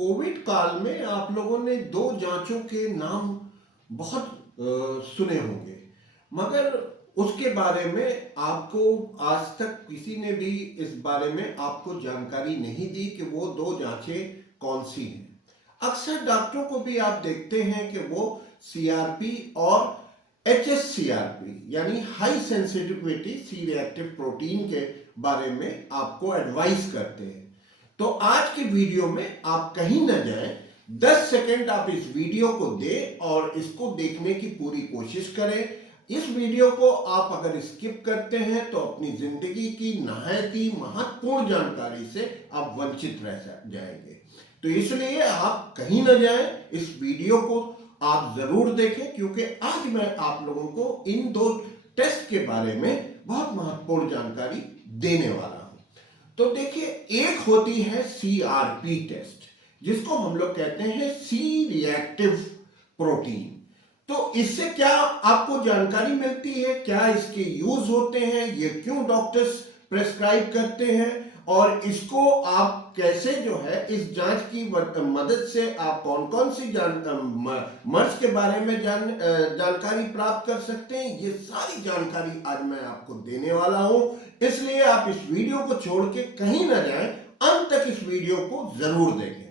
Covid काल में आप लोगों ने दो जांचों के नाम बहुत सुने होंगे, मगर उसके बारे में आपको आज तक किसी ने भी इस बारे में आपको जानकारी नहीं दी कि वो दो जांचें कौन सी हैं। अक्सर डॉक्टरों को भी आप देखते हैं कि वो सीआरपी और एचएससीआरपी यानी high sensitivity C reactive protein के बारे में आपको एडवाइस करते हैं। तो आज की वीडियो में आप कहीं न जाएं, 10 सेकंड आप इस वीडियो को दें और इसको देखने की पूरी कोशिश करें। इस वीडियो को आप अगर स्किप करते हैं तो अपनी जिंदगी की नहायत ही महत्वपूर्ण जानकारी से आप वंचित रह जाएंगे। तो इसलिए आप कहीं न जाएं, इस वीडियो को आप जरूर देखें, क्योंकि आज मैं आप लोगों को इन दो टेस्ट के बारे में बहुत महत्वपूर्ण जानकारी देने वाला हूं। तो देखिए, एक होती है सीआरपी टेस्ट, जिसको हम लोग कहते हैं सी रिएक्टिव प्रोटीन। तो इससे क्या आपको जानकारी मिलती है, क्या इसके यूज होते हैं, ये क्यों डॉक्टर्स प्रेस्क्राइब करते हैं, और इसको आप कैसे जो है इस जांच की मदद से आप कौन कौन सी मर्ज के बारे में जानकारी प्राप्त कर सकते हैं, ये सारी जानकारी आज मैं आपको देने वाला हूं। इसलिए आप इस वीडियो को छोड़ के कहीं ना जाएं, अंत तक इस वीडियो को जरूर देखें।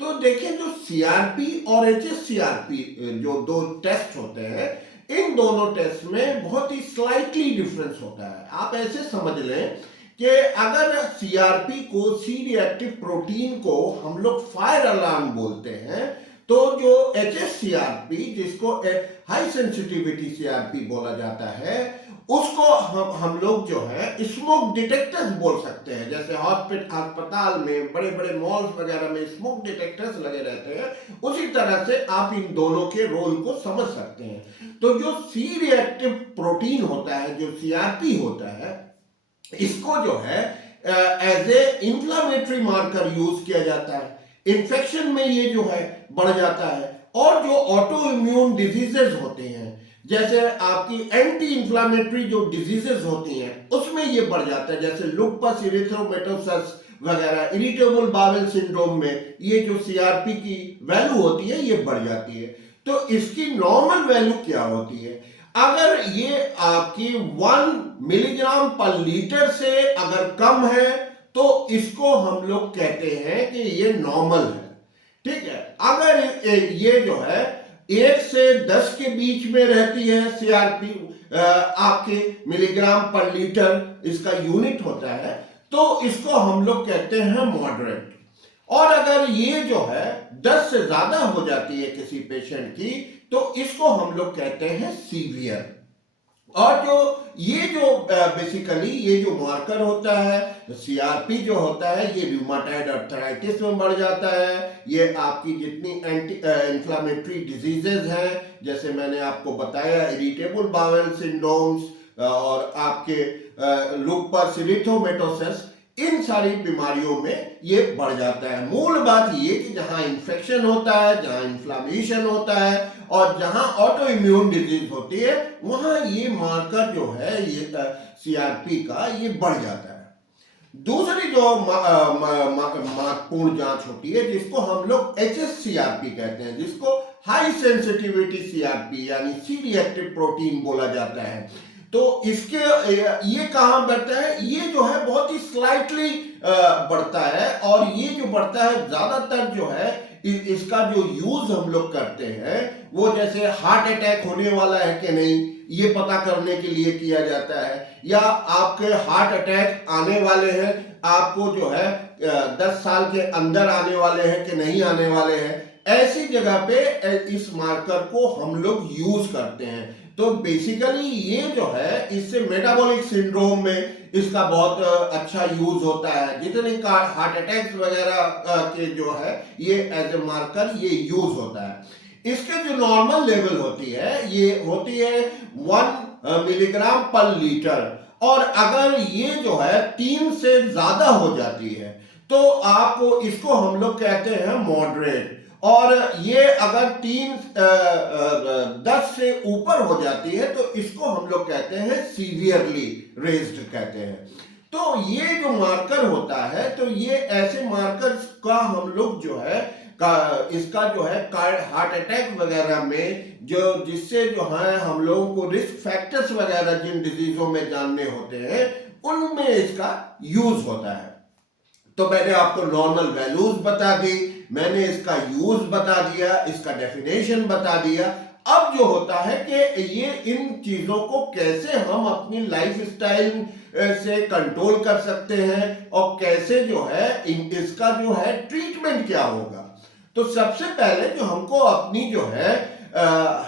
तो देखें, जो सीआरपी और एचएससीआरपी जो दो टेस्ट होते हैं, इन दोनों टेस्ट में बहुत ही स्लाइटली डिफरेंस होता है। आप ऐसे समझ लें कि अगर सीआरपी को, सी रिएक्टिव प्रोटीन को हम लोग फायर अलार्म बोलते हैं, तो जो एचएससीआरपी, जिसको हाई सेंसिटिविटी सीआरपी बोला जाता है, उसको हम लोग जो है स्मोक डिटेक्टर्स बोल सकते हैं। जैसे अस्पताल में, बड़े बड़े मॉल्स वगैरह में स्मोक डिटेक्टर्स लगे रहते हैं, उसी तरह से आप इन दोनों के रोल को समझ सकते हैं। तो जो सी रिएक्टिव प्रोटीन होता है, जो सीआरपी होता है, इसको जो है as a inflammatory marker use किया जाता है। इन्फेक्शन में ये जो है बढ़ जाता है, और जो ऑटो इम्यून डिजीजेस होते हैं, जैसे आपकी एंटी इंफ्लामेटरी जो डिजीजेस होती हैं, उसमें ये बढ़ जाता है। जैसे लुपस इरिथ्रोमेटोसस वगैरह, इरिटेबल बावेल सिंड्रोम में ये जो सीआरपी की वैल्यू होती है, ये बढ़ जाती है। तो इसकी नॉर्मल वैल्यू क्या होती है? अगर ये आपकी 1 मिलीग्राम पर लीटर से अगर कम है, तो इसको हम लोग कहते हैं कि ये नॉर्मल है। ठीक है। अगर ये जो है 1 से 10 के बीच में रहती है, सीआरपी आपके मिलीग्राम पर लीटर इसका यूनिट होता है, तो इसको हम लोग कहते हैं मॉडरेट। और अगर ये जो है 10 से ज्यादा हो जाती है किसी पेशेंट की, तो इसको हम लोग कहते हैं सीवियर। और जो बेसिकली ये जो मार्कर होता है, सीआरपी जो होता है, ये रूमेटॉइड आर्थराइटिस में बढ़ जाता है। ये आपकी जितनी एंटी इंफ्लेमेटरी डिजीजेज हैं, जैसे मैंने आपको बताया, इरिटेबल बावेल सिंड्रोम्स और आपके लुपस इरिथ्रोमेटोसस, इन सारी बीमारियों में ये बढ़ जाता है। मूल बात ये कि जहां इन्फेक्शन होता है, जहां इन्फ्लामेशन होता है, और जहां ऑटो इम्यून डिजीज होती है, वहां ये मार्कर जो है, ये सीआरपी का, ये बढ़ जाता है। दूसरी जो महत्वपूर्ण जांच होती है, जिसको हम लोग एचएससीआरपी कहते हैं, जिसको हाई सेंसिटिविटी सीआरपी यानी सी रिएक्टिव प्रोटीन बोला जाता है। तो इसके ये कहां बढ़ता है? ये जो है बहुत ही स्लाइटली बढ़ता है, और ये जो बढ़ता है ज्यादातर जो है, इसका जो यूज हम लोग करते हैं, वो जैसे हार्ट अटैक होने वाला है कि नहीं, ये पता करने के लिए किया जाता है, या आपके हार्ट अटैक आने वाले हैं, आपको जो है 10 साल के अंदर आने वाले हैं कि नहीं आने वाले हैं, ऐसी जगह पे इस मार्कर को हम लोग यूज करते हैं। तो बेसिकली ये जो है, इससे मेटाबॉलिक सिंड्रोम में इसका बहुत अच्छा यूज होता है। जितने हार्ट अटैक्स वगैरह के जो है, ये एज ए मार्कर ये यूज होता है। इसके जो नॉर्मल लेवल होती है, ये होती है 1 मिलीग्राम पर लीटर, और अगर ये जो है 3 से ज्यादा हो जाती है, तो आपको, इसको हम लोग कहते हैं मॉडरेट। और ये अगर 10 से ऊपर हो जाती है, तो इसको हम लोग कहते हैं सीवियरली रेज्ड कहते हैं। तो ये जो मार्कर होता है, तो ये ऐसे मार्कर्स का हम लोग जो है इसका जो है हार्ट अटैक वगैरह में जो जिससे जो है हम लोगों को रिस्क फैक्टर्स वगैरह जिन डिजीजों में जानने होते हैं उनमें इसका यूज होता है। तो मैंने आपको नॉर्मल वैल्यूज बता दी, मैंने इसका यूज बता दिया, इसका डेफिनेशन बता दिया। अब जो होता है कि ये इन चीजों को कैसे हम अपनी लाइफ स्टाइल से कंट्रोल कर सकते हैं और कैसे जो है इसका जो है ट्रीटमेंट क्या होगा। तो सबसे पहले जो हमको अपनी जो है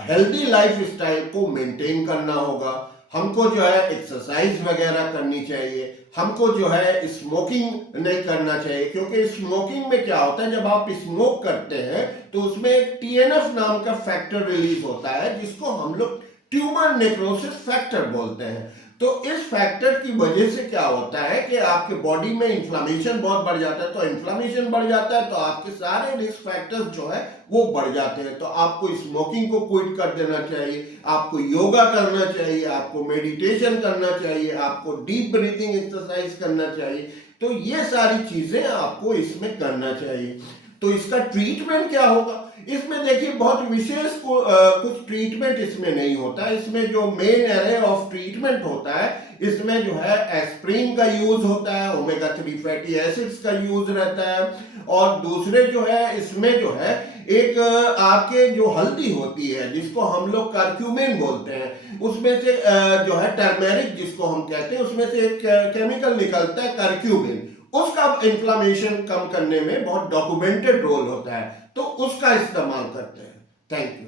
हेल्दी लाइफ स्टाइल को मेंटेन करना होगा। हमको जो है एक्सरसाइज वगैरह करनी चाहिए, हमको जो है स्मोकिंग नहीं करना चाहिए, क्योंकि स्मोकिंग में क्या होता है, जब आप स्मोक करते हैं तो उसमें एक टीएनएफ नाम का फैक्टर रिलीज होता है जिसको हम लोग ट्यूमर नेक्रोसिस फैक्टर बोलते हैं। तो इस फैक्टर की वजह से क्या होता है कि आपके बॉडी में इन्फ्लामेशन बहुत बढ़ जाता है। तो इन्फ्लामेशन बढ़ जाता है तो आपके सारे रिस्क फैक्टर्स जो है वो बढ़ जाते हैं। तो आपको स्मोकिंग को क्विट कर देना चाहिए, आपको योगा करना चाहिए, आपको मेडिटेशन करना चाहिए, आपको डीप ब्रीथिंग एक्सरसाइज करना चाहिए। तो ये सारी चीजें आपको इसमें करना चाहिए। तो इसका ट्रीटमेंट क्या होगा, इसमें देखिए बहुत विशेष कुछ ट्रीटमेंट इसमें नहीं होता। इसमें जो मेन एरे ऑफ ट्रीटमेंट होता है, इसमें जो है एस्प्रिन का यूज होता है, ओमेगा 3 फैटी एसिड्स का यूज रहता है, और दूसरे जो है इसमें जो है एक आपके जो हल्दी होती है जिसको हम लोग कर्क्यूमिन बोलते हैं, उसमें से जो है टर्मेरिक जिसको हम कहते हैं, उसमें से एक केमिकल निकलता है कर्क्यूमिन, उसका इन्फ्लामेशन कम करने में बहुत डॉक्यूमेंटेड रोल होता है, तो उसका इस्तेमाल करते हैं। Thank you.